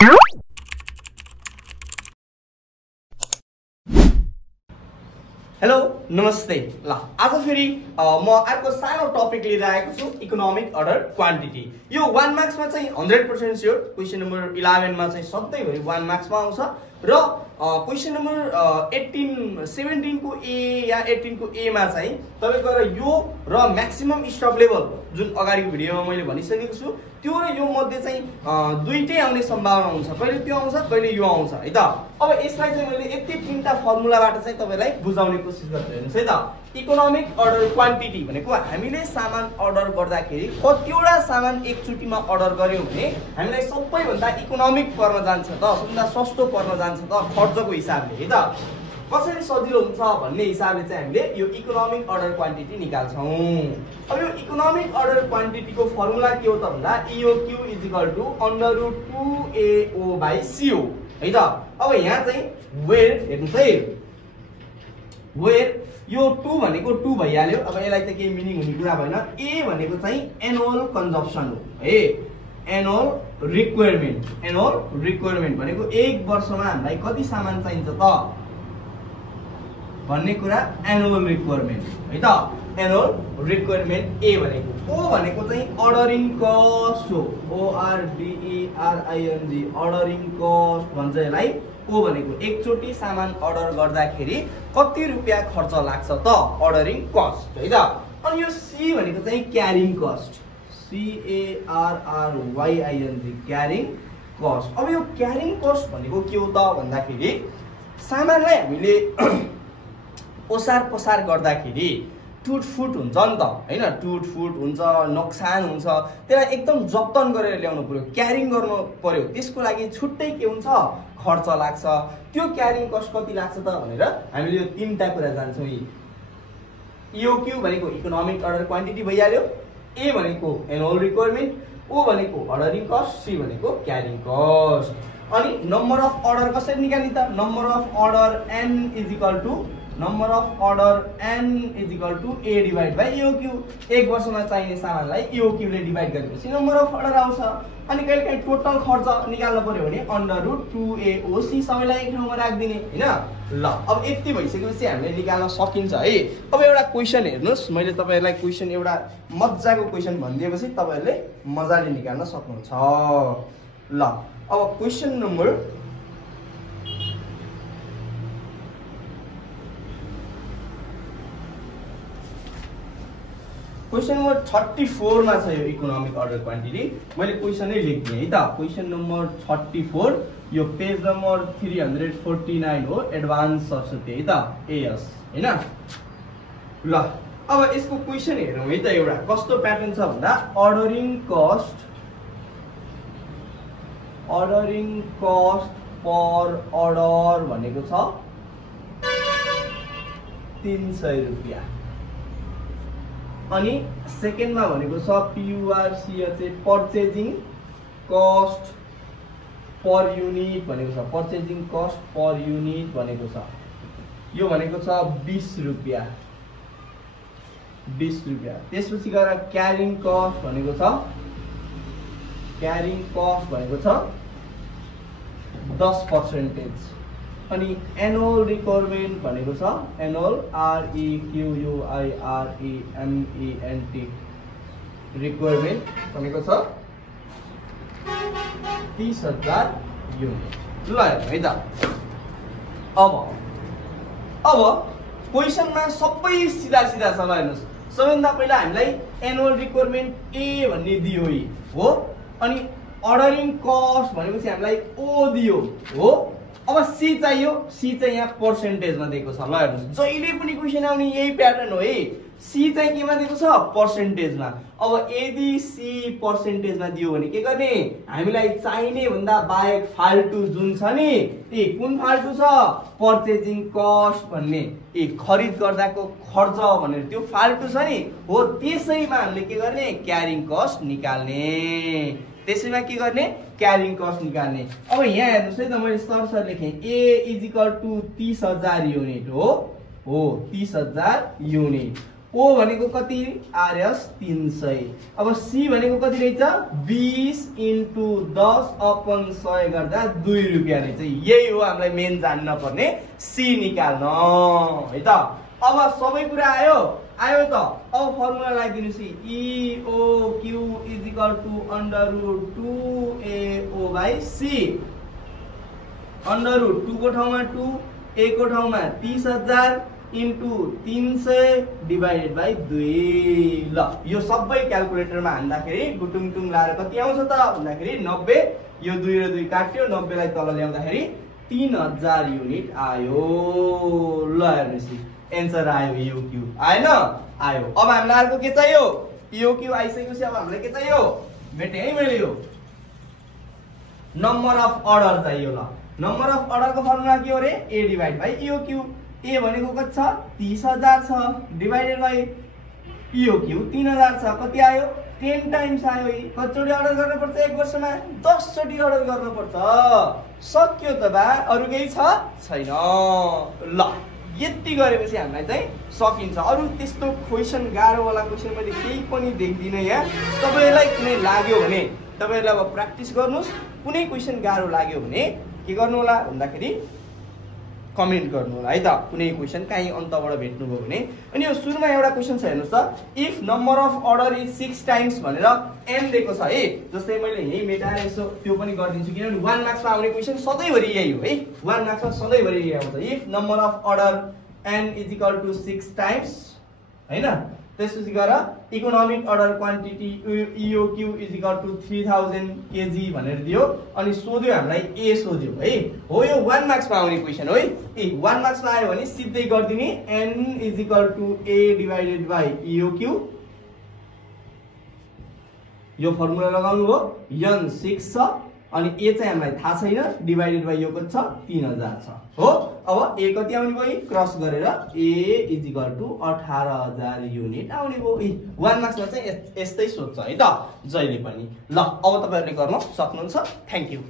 Hello नमस्ते। ल आज फेरि म अर्को सानो टपिक लिएर आएको छु, इकोनोमिक अर्डर क्वान्टिटी। यो 1 मार्क्समा चाहिँ 100% स्योर क्वेशन नम्बर 11 मा चाहिँ सधैँभरि 1 मार्क्समा आउँछ र क्वेशन नम्बर 18 17 को ए या 18 को ए मा चाहिँ तपाईको यो र म्याक्सिमम स्टप लेभल जुन अगाडिको भिडियोमा मैले भनिसकेको छु त्यो र यो मध्ये चाहिँ दुईटै आउने सम्भावना हुन्छ। कहिले त्यो आउँछ कहिले यो आउँछ है त। अब यसलाई चाहिँ मैले यति तीनटा फर्मुलाबाट चाहिँ तपाईलाई बुझाउने कोसिस गर्छु। हेर्नुस् है त, इकोनोमिक अर्डर क्वान्टिटी भनेको हामीले सामान अर्डर गर्दाखेरि कतिवटा सामान एकचोटीमा अर्डर गर्यौं भने हामीलाई सबैभन्दा इकोनोमिक पर्न जान्छ त, सबभन्दा सस्तो पर्न जान्छ त खर्चको हिसाबले है त। कसरी सजिलो हुन्छ भन्ने हिसाबले चाहिँ हामीले यो इकोनोमिक अर्डर क्वान्टिटी निकाल्छौं। अब यो इकोनोमिक अर्डर क्वान्टिटीको फर्मुला के हो त भन्दा EOQ =2AO/CO है त। अब यहाँ चाहिँ वेयर हेर्नुस् है, वेयर यो 2 भनेको 2 भइहाल्यो। अब यसलाई त केही मिनिङ हुने कुरा भएन। ए भनेको चाहिँ एनुअल कन्जम्पसन हो है, एनुअल रिक्वायरमेन्ट भनेको एक वर्षमा हामीलाई कति सामान चाहिन्छ त भन्ने कुरा एनुअल रिक्वायरमेन्ट है त। एनुअल रिक्वायरमेन्ट ए भनेको, ओ भनेको चाहिँ अर्डरिङ कस्ट हो, ORDERING अर्डरिङ कस्ट भन्छ यसलाई। ओ भनेको एकचोटी सामान अर्डर गर्दाखेरि कति रुपैयाँ खर्च लाग्छ त अर्डरिङ कस्ट है त। अनि यो सी भनेको चाहिँ carrying cost, CARRYING carrying cost. अब यो क्यारिङ कस्ट भनेको के हो त भन्दाखेरि सामानलाई हामीले ओसार पसार गर्दाखेरि टुटफुट हुन्छ नि त हैन, टुटफुट हुन्छ, नोक्सान हुन्छ, त्यसलाई एकदम जतन गरेर ल्याउनु पर्यो, क्यारिङ गर्नु पर्यो। त्यसको लागि छुट्टै के हुन्छ खर्च लाग्छ। त्यो क्यारिङ कस्ट कति लाग्छ त भनेर हामीले यो तीनटा कुरा जान्छौँ। EOQ भनेको इकोनोमिक अर्डर क्वान्टिटी भइहाल्यो, ए भनेको एनुअल रिक्वायरमेन्ट, ओ भनेको अर्डरिङ कस्ट, सी भनेको क्यारिङ कस्ट। अनि नम्बर अफ अर्डर कसरी निकाल्ने त? Number of order n A divide by EOQ। एक वर्षमा चाहिने सामानलाई EOQ ले डिभाइड गरेपछि नम्बर अफ अर्डर आउँछ। अनि कहिलेकाहीँ टोटल खर्च निकाल्नु पर्यो भने √2AOC सबैलाई एक ठाउँमा राख्दिने हैन। ल अब यति भइसकेपछि हामीले निकाल्न सकिन्छ है। अब एउटा क्वेशन हेर्नुस्, मैले तपाईहरुलाई क्वेशन एउटा मज्जाको क्वेशन भनिदिएपछि तपाईहरुले मजाले निकाल्न सक्नुहुन्छ। ल अब क्वेशन नम्बर क्वेशन नम्बर 34 मा छ यो इकोनोमिक अर्डर क्वान्टिटी। मैले क्वेशनै लेख्दिए है त। क्वेशन नम्बर 34 यो पेज नम्बर 349 हो, एडभान्स सरस्वती है त, AS हैन। ल अब यसको क्वेशन हेरौँ है त। एउटा कस्तो प्याटर्न छ भन्दा अर्डरिङ कस्ट पर अर्डर भनेको छ 300 रुपैयाँ। अनि सेकेन्डमा भनेको छ PURCH purchasing cost per unit भनेको छ, पर्चेजिङ कस्ट पर युनिट भनेको छ, यो भनेको छ 20 रुपैयाँ। त्यसपछि गएर क्यारिङ कस्ट भनेको छ 10%। अनि एनुअल रिक्वायरमेन्ट भनेको छ एनुअल REQUIREMENT रिक्वायरमेन्ट भनेको छ 30,000 युनिट। ल है त। अब क्वेशनमा सबै सिधा छ। ल हेर्नुस्, सबैभन्दा पहिला हामीलाई एनुअल रिक्वायरमेन्ट ए भन्ने दियो हो, अनि अर्डरिङ कस्ट भनेपछि हामीलाई ओ दियो हो। अब सी चाहियो, सी चाहिँ यहाँ पर्सेन्टेजमा दिएको छ। ल हेर्नुस्, जहिले पनि क्वेशन आउने यही प्याटर्न हो है। सी चाहिँ केमा दिएको छ? पर्सेन्टेजमा। अब यदि सी पर्सेन्टेजमा दियो भने के गर्ने? हामीलाई चाहिने भन्दा बाहेक फाल्टु जुन छ नि, ए कुन फाल्टु छ? पर्चेजिङ कस्ट भन्ने, ए खरिद गर्दाको खर्च भनेर त्यो फाल्टु छ नि हो, त्यसैमा हामीले के गर्ने? क्यारिङ कस्ट निकाल्ने। त्यसैमा के गर्ने? क्यारिङ कस्ट निकाल्ने। अब यहाँ हेर्नुस् है त, मैले सरसर लेखेँ A = 30,000 युनिट हो 30,000 युनिट। ओ भनेको कति आरएस 300। अब सी भनेको कति रहेछ 20 × 10/100 गर्दा 2 रुपैयाँ रहेछ। यही हो हामीलाई मेन जान्न पर्ने सी निकाल्न है त। अब सबै कुरा आयो त। अब फर्मुला लगाइदिनुस् EOQ = √2AO/C। √2 को ठाउँमा 2, A को ठाउँमा 30,000 × 300 / 2। ल यो सबै क्याल्कुलेटरमा हान्दाखेरि गुटुङटुङ लाएर कति आउँछ त भन्दाखेरि 90। यो 2 र 2 काट्यो, 90 लाई तल ल्याउँदाखेरि 3000 युनिट आयो। ल हेर्नुस् एन्सर आयो EOQ आएन आयो। अब हामीलाई अर्को के चाहियो EOQ आइसकेपछि अब हामीलाई के चाहियो भेटे है मैले यो नम्बर अफ अर्डर चाहियो। ल नम्बर अफ अर्डर को फर्मुला के हो रे A / EOQ। A भनेको कति छ 30,000 छ डिवाइडेड बाइ EOQ 3000 छ कति आयो 10 टाइम्स आयो। कतिचोटि अर्डर गर्न पर्छ एक वर्षमा 10 चोटि अर्डर गर्न पर्छ। सक्यो त बा अरु केही छ छैन। ल यति गरेपछि हामीलाई चाहिँ सकिन्छ। अरु त्यस्तो क्वेशन गाह्रो वाला क्वेशन मैले केही पनि देख्दिन यहाँ। तपाईहरुलाई कुनै लाग्यो भने तपाईहरुले अब प्र्याक्टिस गर्नुस्। कुनै क्वेशन गाह्रो लाग्यो भने के गर्नु होला भन्दाखेरि कमेन्ट गर्नु होला है त। कुनै क्वेशन कहीँ अन्तबाट भेट्नु भयो भने। अनि यो सुरुमा एउटा क्वेशन छ हेर्नुस् त if number of order is 6 times भनेर n दिएको छ है। जस्तै मैले यही मेटाएर यसो त्यो पनि गर्दिन्छु किनभने 1 मार्क्समा आउने क्वेशन सधैँभरि यही हो है। 1 मार्क्समा सधैँभरि यही आउँछ if number of order n = 6 times हैन। त्यसपछि गएर economic order quantity EOQ = 3000 kg भनेर दियो। अनि सोध्यो हामीलाई A सोध्यो है। हो यो 1 मार्क्समा आउने क्वेशन हो है। 1 मार्क्समा आयो भने सिधै गर्दिने n = A / EOQ। यो फर्मुला लगाउनु हो n 6 छ अनि A चाहिँ हामीलाई थाहा छैन डिवाइडेड बाइ यो कति छ 3000 छ हो। अब A कति आउने भयो क्रस गरेर A = 18000 युनिट आउने भयो। 1 मार्क्समा चाहिँ यस्तै सोध्छ है त जहिले पनि। ल अब तपाईहरुले गर्न सक्नुहुन्छ। Thank you.